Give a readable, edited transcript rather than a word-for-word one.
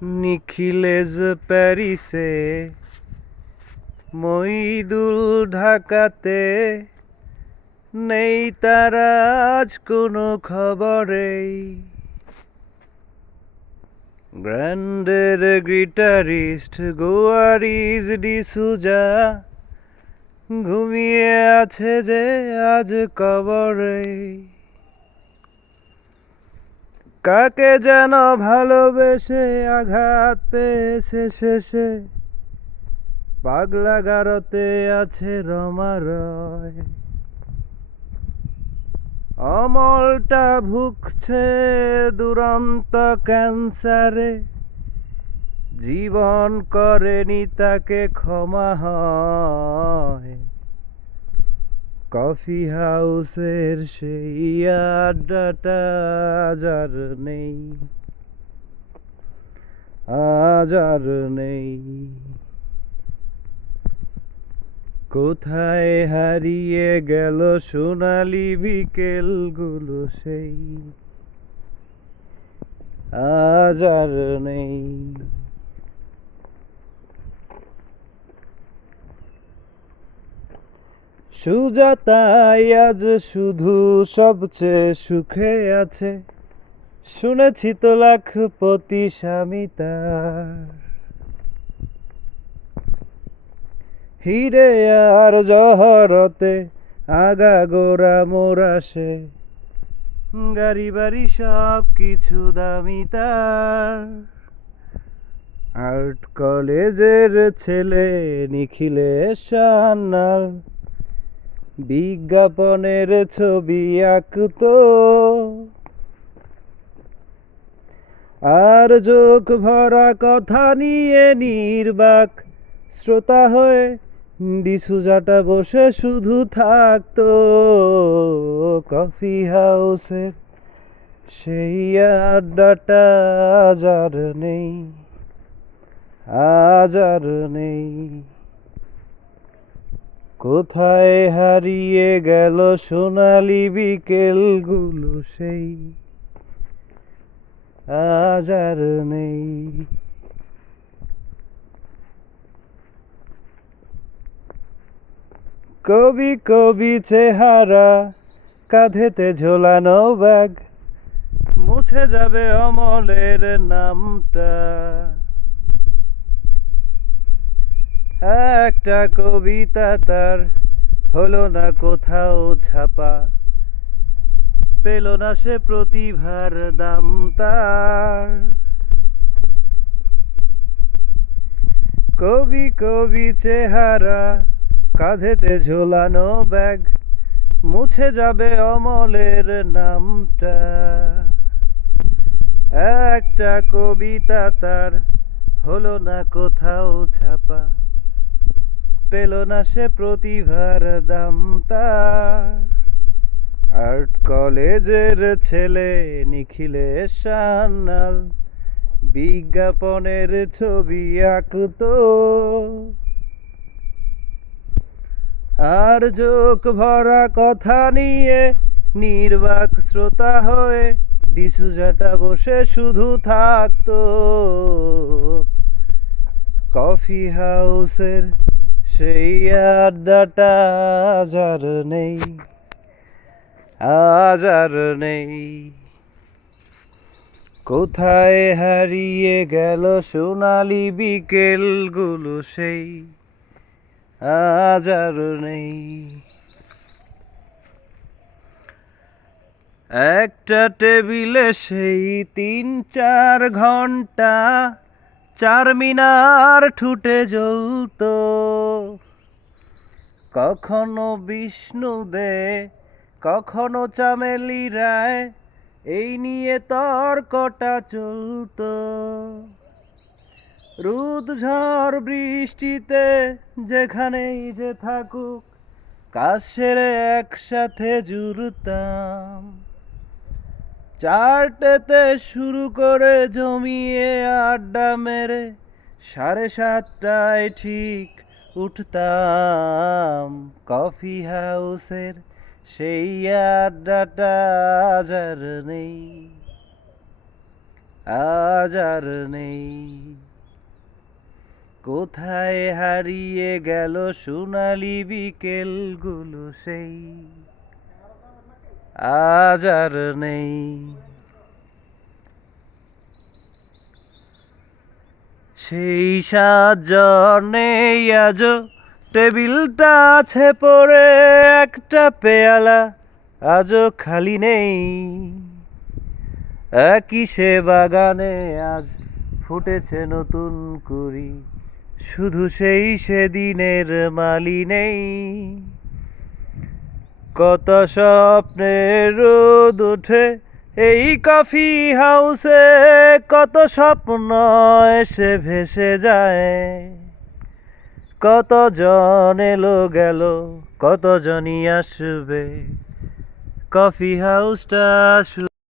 নিখিলেজ প্যারিসে, মইদুল ঢাকাতে, নেই তার আজ কোনো খবরেই। গ্র্যান্ডের গিটারিস্ট গোয়ারিজ ডিসুজা ঘুমিয়ে আছে যে আজ কবরে। কাকে যেন ভালোবেসে আঘাত পেয়েছে শেষে, পাগলা গারতে আছে রমারয়। অমলটা ভুগছে দুরন্ত ক্যান্সারে, জীবন করেনি তাকে ক্ষমা হয়। কফি হাউসের সেই আড্ডাটা আজ আর নেই, আজ আর নেই। কোথায় হারিয়ে গেল সোনালি বিকেলগুলো সেই, আজ আর নেই। সুজাতাই আজ শুধু সবচেয়ে সুখে আছে, শুনেছি তো লাখপতি স্বামী তার। হিরে আর জহরতে আগাগোড়া মোরা সে, গাড়ি বাড়ি সব কিছু দামি তার। আর্ট কলেজের ছেলে নিখিলেশ সান্যাল বিজ্ঞাপনের ছবি আঁকতো, আর চোখ ভরা কথা নিয়ে নির্বাক শ্রোতা হয়ে ডিসুজাটা বসে শুধু থাকতো। কফি হাউসের সেই আড্ডাটা আজ আর নেই, আজ আর নেই। কোথায় হারিয়ে গেল সোনালি বিকেলগুলো সেই, আজ আর নেই। কবি কবি চেহারা, কাঁধেতে ঝোলানো ব্যাগ, মুছে যাবে অমলের নামটা। একটা কবিতা তার হলো না কোথাও ছাপা, পেল না সে প্রতিভার দাম তার। কবি কবি চেহারা, কাঁধেতে ঝোলানো ব্যাগ, মুছে যাবে অমলের নামটা। একটা কবিতা তার হলো না কোথাও ছাপা, পেল না সে প্রতিভার দাম তার। আর্ট কলেজের ছেলে নিখিলেশ সান্যাল বিজ্ঞাপনের ছবি আঁকতো, আর চোখ ভরা কথা নিয়ে নির্বাক শ্রোতা হয়ে ডিসুজাটা বসে শুধু থাকতো। কফি হাউসের সেই আড্ডাটা আজ আর নেই, আজ আর নেই। কোথায় হারিয়ে গেল সোনালি বিকেলগুলো সেই, আজ আর নেই। একটা টেবিলে সেই 3-4 ঘন্টা চারমিনার ঠুটে জ্বলতো। কখনো বিষ্ণু দে, কখনো চামেলি রায়, এই নিয়ে তর্কটা চলতো। রোদ ঝড় বৃষ্টিতে যেখানেই যে থাকুক, কাজ সেরে একসাথে জুড়তাম। চারটেতে শুরু করে জমিয়ে আড্ডা মেরে 7:30টায় ঠিক উঠতাম। কফি হাউসের সেই আড্ডাটা আজ আর নেই, আজ আর নেই। কোথায় হারিয়ে গেল সোনালি বিকেলগুলো সেই, আজ আর নেই। সেই সাত নেই আজও, টেবিলটা আছে পড়ে একটা পেয়ালা আজও খালি নেই। একই সে বাগানে আজ ফুটেছে নতুন কুড়ি, শুধু সেই সেদিনের মালি নেই। কত স্বপ্নের রোদ ওঠে এই কফি হাউসে, কত স্বপ্ন এসে ভেসে যায়। কত জন এলো গেল, কত জনই আসবে, কফি হাউসটা